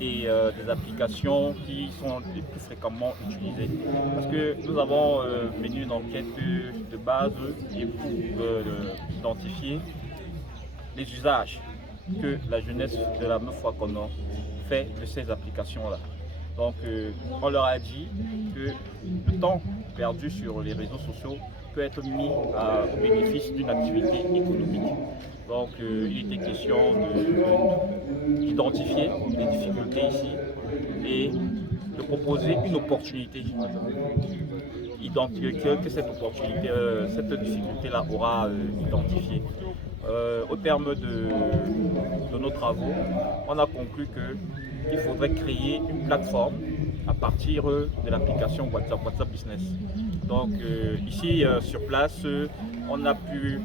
et des applications qui sont les plus fréquemment utilisées. Parce que nous avons mené une enquête de base et pour identifier les usages que la jeunesse de la Meufwa Kono fait de ces applications-là. Donc on leur a dit que le temps perdu sur les réseaux sociaux peut être mis au bénéfice d'une activité économique. Donc il était question d'identifier les difficultés ici et de proposer une opportunité. Que cette opportunité, cette difficulté-là aura identifiée. Au terme de nos travaux, on a conclu qu'il faudrait créer une plateforme à partir de l'application WhatsApp Business. Donc ici sur place, on a pu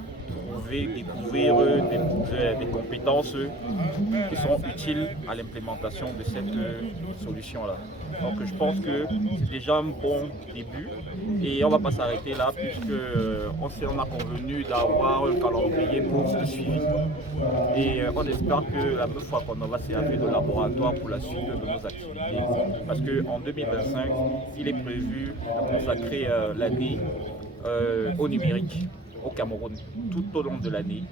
découvrir des compétences qui sont utiles à l'implémentation de cette solution-là. Donc je pense que c'est déjà un bon début et on ne va pas s'arrêter là puisque on a convenu d'avoir un calendrier pour ce suivi. Et on espère que la Meufwa Kono va servir de laboratoire pour la suite de nos activités. Parce qu'en 2025, il est prévu de consacrer l'année au numérique au Cameroun tout au long de l'année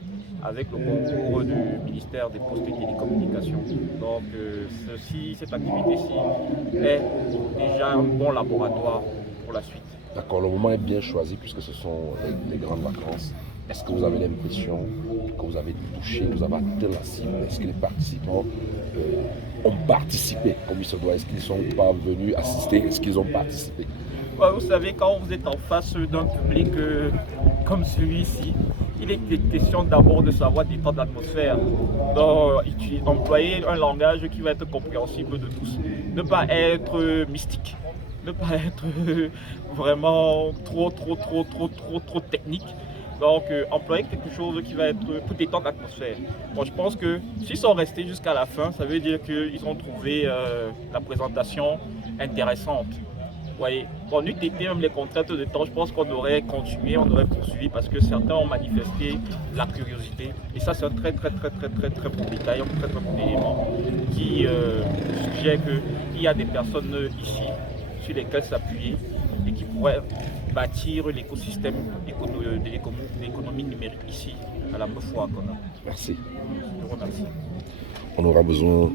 avec le concours du ministère des Postes et Télécommunications. Donc cette activité-ci est déjà un bon laboratoire pour la suite. D'accord, le moment est bien choisi puisque ce sont les grandes vacances. Est-ce que vous avez l'impression que vous avez touché, vous avez atteint la cible? Est-ce que les participants ont participé comme il se doit? Est-ce qu'ils sont pas venus assister? Est-ce qu'ils ont participé? Vous savez, quand vous êtes en face d'un public comme celui-ci, il est question d'abord de savoir détendre l'atmosphère. Donc, employer un langage qui va être compréhensible de tous. Ne pas être mystique. Ne pas être vraiment trop technique. Donc, employer quelque chose qui va être pour détendre l'atmosphère. Bon, je pense que s'ils sont restés jusqu'à la fin, ça veut dire qu'ils ont trouvé la présentation intéressante. Voyez, bon, eût été même les contraintes de temps, je pense qu'on aurait continué, on aurait poursuivi parce que certains ont manifesté la curiosité. Et ça, c'est un très bon détail, un très bon élément qui suggère qu'il y a des personnes ici sur lesquelles s'appuyer et qui pourraient bâtir l'écosystème de l'économie numérique ici à la Meufwa Kono. Merci. Je vous remercie. On aura besoin